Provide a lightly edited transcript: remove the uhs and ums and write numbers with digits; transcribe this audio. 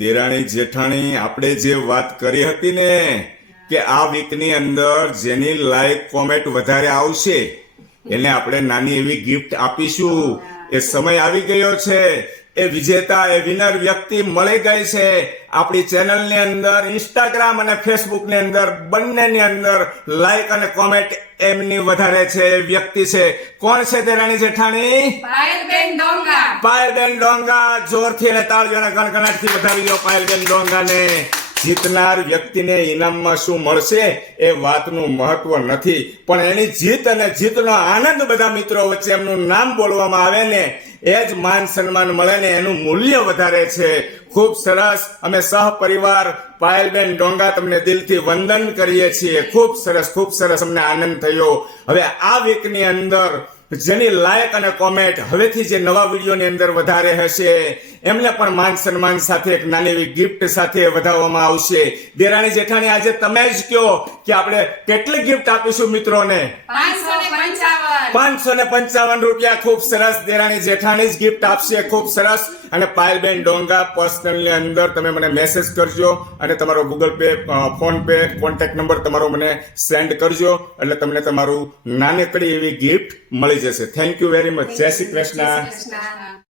દેરાણી જેઠાણી આપણે જે વાત કરી હતી ને કે આ વીકની અંદર જેની લાઈક કોમેન્ટ વધારે આવશે એને આપણે નાની એવી ગિફ્ટ આપીશું. એ સમય આવી ગયો છે. એ વિજેતા એ વિનર વ્યક્તિ મળી ગઈ છે. આપણી ચેનલની અંદર ઇન્સ્ટાગ્રામ અને ફેસબુક ની અંદર બંનેની અંદર લાઈક અને કોમેન્ટ એમની વધારે છે. એ વ્યક્તિ છે. કોણ છે દેરાણી જેઠાણી? પાયલબેન ડોંગા. પાયલબેન ડોંગા. જોરથી અને તાળીઓના ગણગણાટથી વધાવી દો પાયલબેન ડોંગાને. જીતનાર વ્યક્તિને ઇનામમાં શું મળશે એ વાતનું મહત્વ નથી, પણ એની જીત અને જીતનો આનંદ બધા મિત્રો વચ્ચે એમનું નામ બોલવામાં આવે ને એ જ માન સન્માન મળે ને એનું મૂલ્ય વધારે છે. ખૂબ સરસ. અમે સહપરિવાર પાયલબેન ડોંગા તમને દિલથી વંદન કરીએ છીએ. ખૂબ સરસ અમને આનંદ થયો. હવે આ વીકની અંદર જેની લાયક અને કોમેન્ટ હવેથી જે નવા વિડીયોની અંદર વધારે હશે એમને પણ માન સન્માન સાથે એક નાની એવી ગિફ્ટ સાથે વધાવવામાં આવશે. દેરાણી જેઠાણી આજે તમે જ કહો કે આપણે કેટલી ગિફ્ટ આપીશું મિત્રોને? 555 રૂપિયા. ખૂબ સરસ. દેરાણી જેઠાણી જ ગિફ્ટ આપશે. ખૂબ સરસ. અને પાયલબેન ડોંગા પર્સનલની અંદર તમે મને મેસેજ કરજો અને તમારો Google pay, phone pay contact number તમારો મને સેન્ડ કરજો એટલે તમને તમારું નાનકડી એવી ગિફ્ટ મળી જશે. Thank you very much. જય શ્રી કૃષ્ણ.